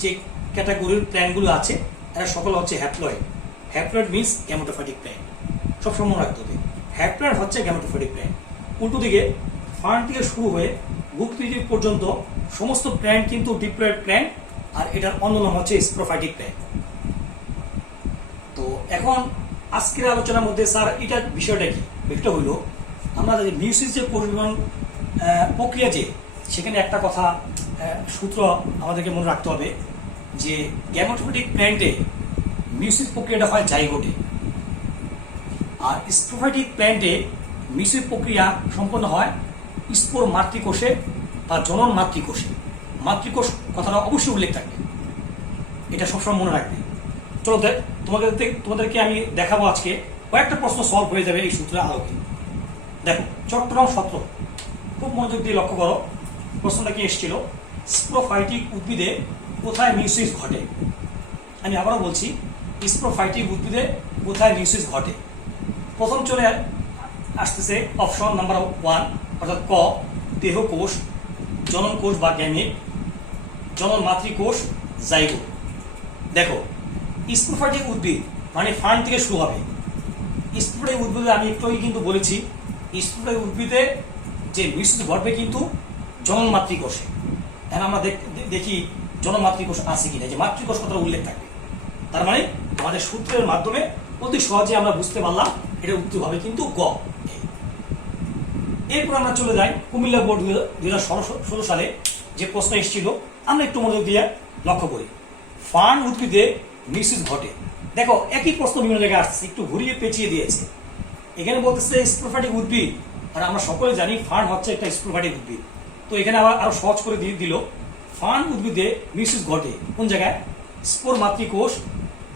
যে ক্যাটাগরির প্ল্যান্টগুলো আছে, এরা সকল হচ্ছে haploid. Haploid means gametophytic plant, সবসময় মনে রাখতে হবে। হ্যাপ্লয়েড হচ্ছে গ্যামেটোফাইটিক প্ল্যান্ট। উল্টো দিকে ফার্ন থেকে শুরু হয়ে গুপ্তবীজি পর্যন্ত সমস্ত প্ল্যান্ট কিন্তু ডিপ্লয়েড প্ল্যান্ট, আর এটার অন্য নাম হচ্ছে স্প্রোফাইটিক প্ল্যান্ট। তো এখন আজকের আলোচনার মধ্যে স্যার এটার বিষয়টা কি? এটা হলো আমরা যে মিউসিস যে পরিবহন প্রক্রিয়া, যে সেখানে একটা কথা সূত্র আমাদেরকে মনে রাখতে হবে যে গ্যামেটোফাইটিক প্ল্যান্টে মিউসিস প্রক্রিয়াটা হয় জাইগোটে, আর স্প্রোফাইটিক প্ল্যান্টে মিউসিস প্রক্রিয়া সম্পন্ন হয় স্পোর মাতৃকোষে বা জনন মাতৃকোষে। মাতৃকোষ কথাটা অবশ্যই উল্লেখ থাকবে, এটা সবসময় মনে রাখবে। চলো তোমাদেরকে আমি দেখাবো আজকে কয়েকটা প্রশ্ন সলভ হয়ে যাবে এই সূত্রের আলোকে। দেখো, চট্টগ্রাম 17, খুব মনোযোগ দিয়ে লক্ষ্য করো, প্রশ্নটা কি এসেছিল, স্প্রোফাইটিক উদ্ভিদে কোথায় মিউসিস ঘটে? আমি আবারও বলছি, স্প্রোফাইটিক উদ্ভিদে কোথায় মিউসিস ঘটে? প্রথম চলে আসতেছে অপশন নাম্বার 1, অর্থাৎ ক, দেহকোষ, জনন কোষ বা গ্যামেট, জনন মাতৃকোষ, জাইগোট। দেখো, স্প্রোফাইটিক উদ্ভিদ মানে ফার্ন থেকে শুরু হবে। স্প্রোফাইটিক উদ্ভিদে আমি একটু কিন্তু বলেছি, স্প্রোফাইটিক উদ্ভিদে যে মিউসিস ঘটবে কিন্তু জনন মাতৃকোষে। এখন আমরা দেখি জনন মাতৃকোষ আছে কিনা, যে মাতৃকোষ কথাটা উল্লেখ থাকবে। তার মানে আমাদের সূত্রের মাধ্যমে অতি সহজে আমরা বুঝতে পারলাম এটা উত্তর হবে কিন্তু গ। এরপর আমরা চলে যাই কুমিল্লা বোর্ড 2016 সালে যে প্রশ্ন এসেছিল, আমরা একটু মনোযোগ দিয়ে লক্ষ্য করি। ফার্ন উদ্ভিদে মিউসিস ঘটে। দেখো, একই প্রশ্ন বিভিন্ন জায়গায় আসছে, একটু ঘুরিয়ে পেঁচিয়ে দিয়েছে। এখানে বলতেছে স্প্রোফাইটিক উদ্ভিদ, আর আমরা সকলে জানি ফার্ন হচ্ছে একটা স্প্রোফাইটিক উদ্ভিদ। তো এখানে আবার আরো সহজ করে দিয়ে দিল, ফার্ন উদ্ভিদে মিউসিস ঘটে কোন জায়গায়? স্পোর মাতৃকোষ,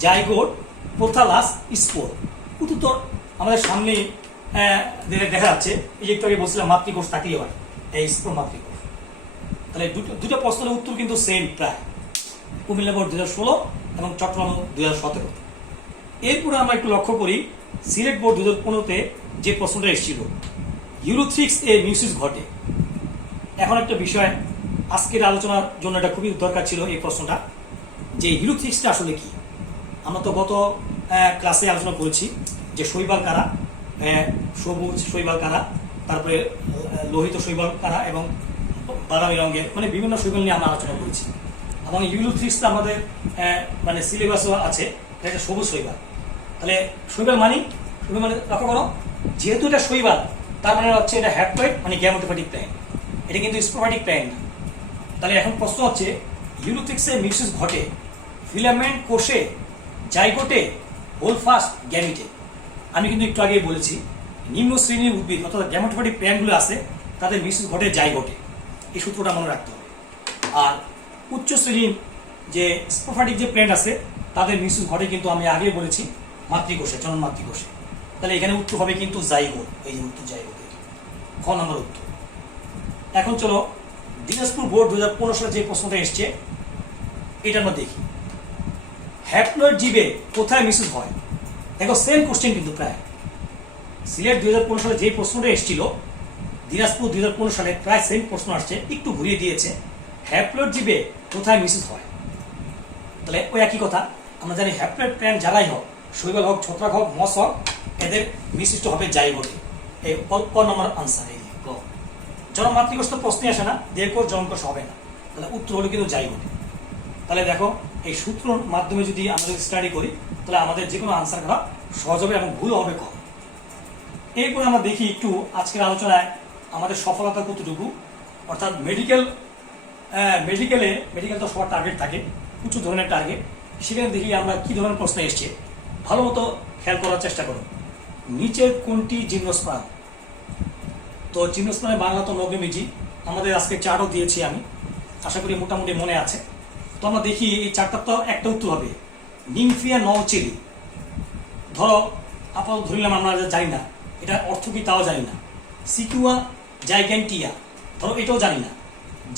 জাইগোট, প্রোথালাস, স্পোর। উত্তর আমাদের সামনে দেখা যাচ্ছে, এই একটু আগে বলছিলাম মাতৃকোষ থাকলেই হয়, এই স্পোর মাতৃকোষ। তাহলে দুটো প্রশ্নের উত্তর কিন্তু সেম প্রায়, কুমিল্লা বোর্ড 2016 এবং চট্টগ্রাম 2017। এরপরে আমরা একটু লক্ষ্য করি সিলেট বোর্ড 2015-তে যে প্রশ্নটা এসেছিল, ইউরোথ্রিক্স এ মিউসিস ঘটে। এখন একটা বিষয় আজকের আলোচনার জন্য এটা খুবই দরকার ছিল এই প্রশ্নটা, যে ইউরোথ্রিক্সটা আসলে কি। আমরা তো গত ক্লাসে আলোচনা করেছি যে শৈবাল কারা, সবুজ শৈবাল কারা, তারপরে লোহিত শৈবাল কারা এবং বাদামি রঙের, মানে বিভিন্ন শৈবাল নিয়ে আমরা আলোচনা করেছি। এবং ইউরোথ্রিক্সটা আমাদের মানে সিলেবাসও আছে, এটা সবুজ শৈবাল। তাহলে শৈবাল মানে লক্ষ্য করো, যেহেতু এটা শৈবাল তার মানে হচ্ছে এটা হ্যাপ্লয়েড মানে গ্যামেটোফাইটিক প্ল্যান্ট, এটা কিন্তু স্প্রোফাইটিক প্ল্যান্ট না। তাহলে এখন প্রশ্ন হচ্ছে, ইউরোথ্রিক্সে মিউসিস ঘটে ফিলামেন্ট কোষে, জাইগোটে, হোলফাস্ট, গ্যামিটে। আমি কিন্তু একটু আগেই বলেছি, নিম্ন শ্রেণীর উদ্ভিদ অর্থাৎ গ্যামেটোফাইটিক প্ল্যান্টগুলো আছে তাদের মিউসিস ঘটে জাইগোটে, এই সূত্রটা মনে রাখতে হবে। আর উচ্চ শ্রেণীর যে স্প্রোফাইটিক যে প্ল্যান্ট আছে তাদের মিউসিস ঘটে কিন্তু আমি আগেই বলেছি মাতৃকোষে, জনন মাতৃকোষে। তাহলে এখানে উত্তর হবে কিন্তু জাইগোট, এই যে উত্তর জাইগোট, খ নম্বর উত্তর। এখন চলো দিনাজপুর বোর্ড 2015 সালে যে প্রশ্নটা এসছে এটা আমরা দেখি, হ্যাপ্লয়েড জীবে কোথায় মিউসিস হয়? দেখো, সেম কোশ্চেন কিন্তু প্রায় সিলেট 2015 সালে যে প্রশ্নটা এসেছিল, দিনাজপুর 2015 সালে প্রায় সেম প্রশ্ন আসছে, একটু ঘুরিয়ে দিয়েছে, হ্যাপ্লয়েড জীবে কোথায় মিউসিস হয়। তাহলে ওই একই কথা, আমরা জানি হ্যাপ্লয়েড প্ল্যান্ট যারাই হোক, শৈবাল হোক, ছত্রাক হোক, মস হোক, এদের মিউসিসট হবে জাইগোটে। এই ক নম্বর আনসার, এই ক। জনন মাতৃকোষ তো প্রশ্নই আসে না, দেহকোষ জননকোষ হবে না, তাহলে উত্তর হলো কিন্তু জাইগোটে। তাহলে দেখো, এই সূত্রর মাধ্যমে যদি আমরা স্টাডি করি তাহলে আমাদের যে কোনো আনসার করা সহজ হবে এবং ভুল হবে কম। এরপরে আমরা দেখি একটু আজকের আলোচনায় আমাদের সফলতা কতটুকু, অর্থাৎ মেডিকেল তো সবার টার্গেট থাকে, উঁচু ধরনের টার্গেট, সেখানে দেখি আমরা কি ধরনের প্রশ্ন এসছে, ভালো মতো খেয়াল করার চেষ্টা করুন। নিচের কোনটি জিমনোস্পার্ম? তো জিমনোস্পার্মের বাংলা তো নগ্নবীজি, আমাদের আজকে চার্টও দিয়েছি আমি, আশা করি মোটামুটি মনে আছে। তো আমরা দেখি এই চারটার তো একটা উত্তর হবে নিমফিয়া নওচেরি। ধরো আপাতত ধরলাম আমরা জানি না এটা অর্থ কি, তাও জানি না। সিকুয়া জাইগ্যান্টিয়া, ধরো এটাও জানি না।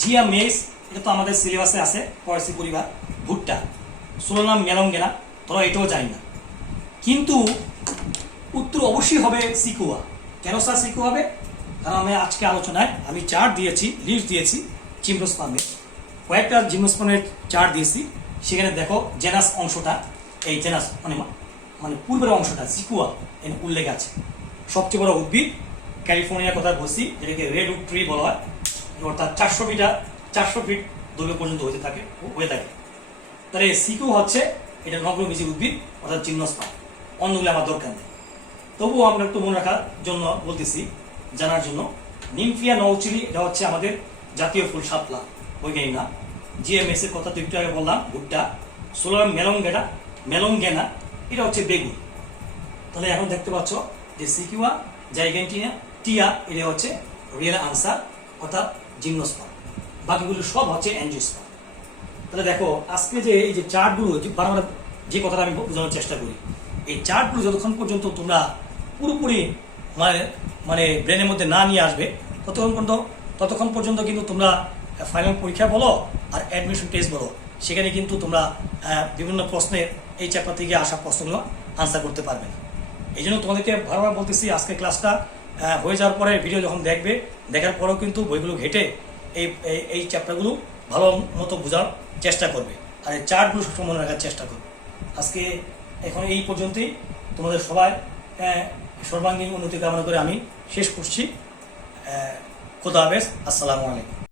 জিয়া মেস, এটা তো আমাদের সিলেবাসে আছে, পয়সি পরিবার। ভুট্টা, সোলোনাম মেলঙ্গেনা, ধরো এটাও জানি না। কিন্তু উত্তর অবশ্যই হবে সিকুয়া। কেন স্যার সিকুয়া হবে? কারণ আমি আজকে আলোচনায় আমি চার্ট দিয়েছি, লিস্ট দিয়েছি জিমনোস্পার্মের, কয়েকটা জিমনোস্পার্মের চার্ট দিয়েছি। সেখানে দেখো জেনাস অংশটা, এই জেনাস মানে মানে পূর্বের অংশটা সিকুয়া এর উল্লেখ আছে। সবচেয়ে বড় উদ্ভিদ ক্যালিফোর্নিয়ার কথা বলছি, যেটাকে রেডউড ট্রি বলা হয়, অর্থাৎ 400 ফিট দৈর্ঘ্য পর্যন্ত হয়ে থাকে। তাহলে সিকুয়া হচ্ছে এটা নগ্নবীজি উদ্ভিদ, অর্থাৎ জিমনোস্পার্ম। অন্যগুলো আমার দরকার নেই, তবুও আমরা একটু মনে রাখার জন্য বলতেছি, জানার জন্য। নিমফিয়া নওচেরি, এটা হচ্ছে আমাদের জাতীয় ফুল, শাপলা, বৈজ্ঞানিক নাম। জিএমএস এর কথা তো একটু আগে বললাম, ভুট্টা। সোলার মেলঙ্গেনা, এটা হচ্ছে বেগুন। তাহলে এখন দেখতে পাচ্ছ যে সিকিউয়া জাইগ্যান্টিয়া টিয়া, এটা হচ্ছে রিয়েল আনসার, অর্থাৎ জিমনোস্পার্ম। বাকিগুলো সব হচ্ছে অ্যাঞ্জিওস্পার্ম। তাহলে দেখো আজকে যে এই যে চার্টগুলো, বারবার যে কথাটা আমি বোঝানোর চেষ্টা করি, এই চার্টগুলো যতক্ষণ পর্যন্ত তোমরা পুরোপুরি মানে মানে ব্রেনের মধ্যে না নিয়ে আসবে, ততক্ষণ পর্যন্ত কিন্তু তোমরা ফাইনাল পরীক্ষা বলো আর অ্যাডমিশন টেস্ট বলো, সেখানে কিন্তু তোমরা বিভিন্ন প্রশ্নের এই চ্যাপ্টার থেকে আসা প্রশ্নগুলো আনসার করতে পারবে না। এই জন্য তোমাদেরকে বারবার বলতেছি, আজকে ক্লাসটা হয়ে যাওয়ার পরে ভিডিও যখন দেখবে, দেখার পরেও কিন্তু বইগুলো ঘেটে এই চ্যাপ্টারগুলো ভালো মতো বোঝার চেষ্টা করবে, আর এই চার্টগুলো সবসময় মনে রাখার চেষ্টা করবে। আজকে এখন এই পর্যন্তই। তোমাদের সবাই সর্বাঙ্গীন উন্নতি কামনা করে আমি শেষ করছি। খোদা হাফেজ, আসসালামু আলাইকুম।